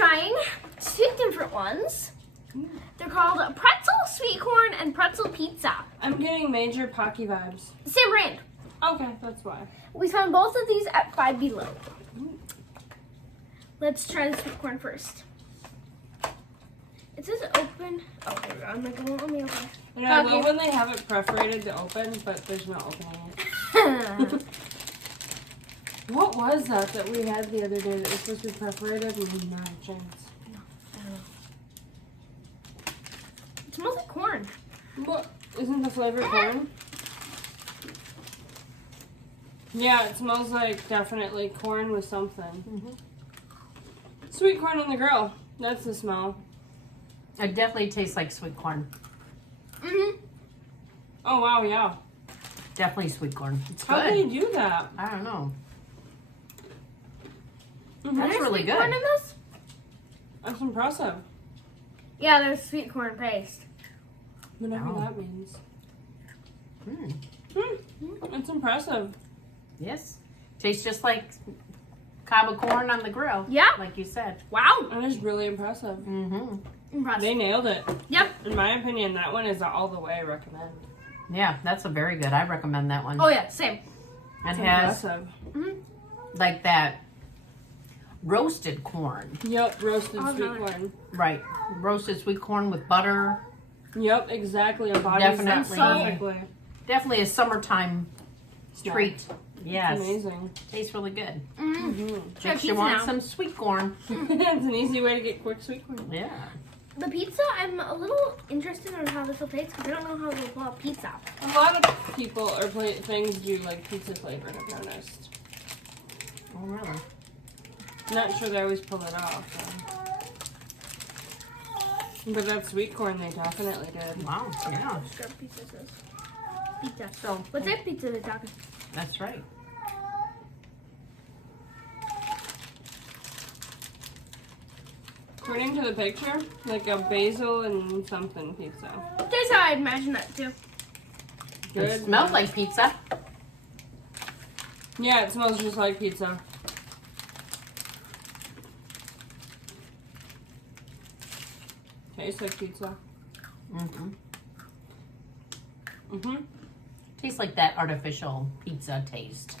trying two different ones. They're called Pretzel Sweet Corn and Pretzel Pizza. I'm getting major Pocky vibes. Same brand. Okay, that's why. We found both of these at Five Below. Let's try the sweet corn first. It says open. Oh, there we go. I'm like, it won't let me open. And I love when they have it perforated to open, but there's no opening it. What was that we had the other day that was supposed to be perforated and we not a chance? No, I don't know. It smells like corn. What? Isn't the flavor corn? Yeah, it smells like definitely corn with something. Sweet corn on the grill. That's the smell. It definitely tastes like sweet corn. Oh, wow, yeah. Definitely sweet corn. It's How good. do you do that? I don't know. There's That's really sweet good. corn in this? That's impressive. Yeah, there's sweet corn paste. Whatever Oh. that means. Mm. It's impressive. Yes. Tastes just like cob of corn on the grill. Yeah. Like you said. Wow. That is really impressive. Mm-hmm. Impressive. They nailed it. Yep. In my opinion, that one is all the way recommend. Yeah, that's a very good. I recommend that one. Oh, yeah, same. It It's has impressive. like that roasted corn. Yep, roasted Oh, sweet no. corn. Right. Roasted sweet corn with butter. Yep, exactly. Embodies that Definitely. perfectly. Definitely a summertime Snack. treat. Yes. It's amazing. Tastes really good. Try Makes you pizza want now. some sweet corn. It's an easy way to get quick sweet corn. Yeah. The pizza, I'm a little interested in how this will taste because I don't know how they'll pull out pizza. A lot of people or things do like pizza flavored, I've noticed. Oh, really? Not sure they always pull it off. But that sweet corn, they definitely did. Wow. Yeah. Scrub pizza says. Pizza. So, What's that pizza they're talking? that's right. According to the picture, like a basil and something pizza. That's how I imagine that too. Good. It smells like pizza. Yeah, it smells just like pizza. Tastes like pizza. Mm-hmm. Mhm. Tastes like that artificial pizza taste.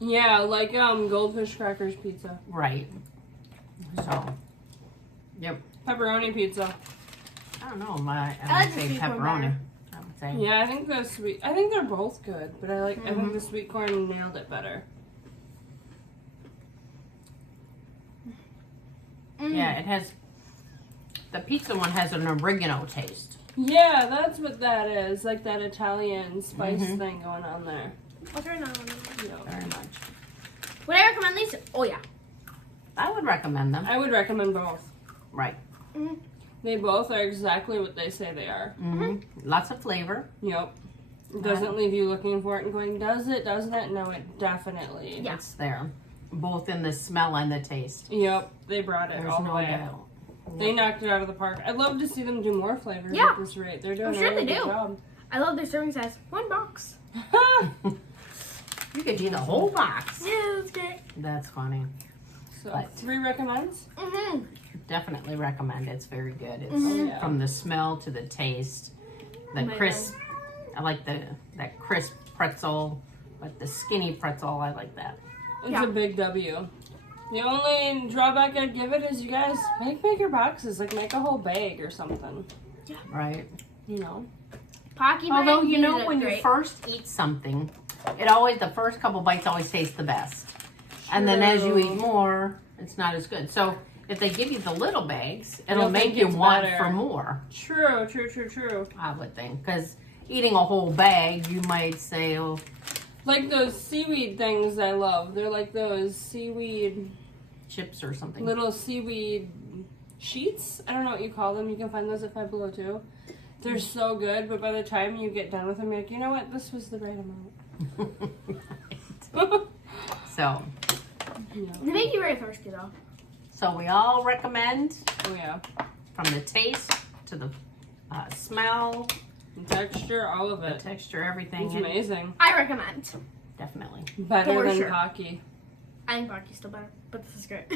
Yeah, like goldfish crackers pizza. Right. So, yep. Pepperoni pizza. I don't know. I I like would the say sweet corn pepperoni. better. I would say. Yeah, I think the sweet. I think they're both good, but I think the sweet corn nailed it better. Yeah, it has. The pizza one has an oregano taste. Yeah, that's what that is. Like that Italian spice Mhm. thing going on there. I'll try another one. Yeah. Very much. Would I recommend these? Oh yeah. I would recommend them. I would recommend both. Right. They both are exactly what they say they are. Mm-hmm. Lots of flavor. Yep. It doesn't leave you looking for it and going, does it? Doesn't it? No, it definitely. Yeah. It's there. Both in the smell and the taste. Yep. They brought it There's all the no way. doubt. They knocked it out of the park. I'd love to see them do more flavors Yeah. at this rate. They're doing I'm a sure really they good do. job. I love their serving size. One box. You could eat the whole box. Yeah, that's great. That's funny. So, But- 3 recommends? Mm-hmm. Definitely recommend. It's very good. It's Mhm. Yeah. from the smell to the taste. The my crisp. I like that crisp pretzel, but the skinny pretzel, I like that. It's Yeah. a big W. The only drawback I'd give it is you guys make bigger boxes. Like make a whole bag or something. Right. You know? Pocky Although brand, you these know look when you great. first eat something, the first couple bites always taste the best. And then as you True. eat more, it's not as good. So if they give you the little bags, it'll You'll make think you it's want better. for more, True, true, true, true. I would think. Because eating a whole bag, you might say, oh, Like those seaweed things I love. They're like those seaweed, chips or something. little seaweed sheets. I don't know what you call them. You can find those at Five Below too. They're so good, but by the time you get done with them, you're like, you know what? This was the right amount. So, Yeah. They make you very thirsty though. so we all recommend Oh yeah. from the taste to the smell, The texture, all of the it. texture, everything. It's It- amazing. I recommend. Definitely. Better For than sure. Pocky. I think Pocky's still better, but this is great.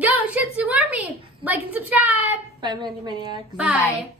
Go Shih Tzu Army! Like and subscribe. Bye, Mandy Maniacs. Bye.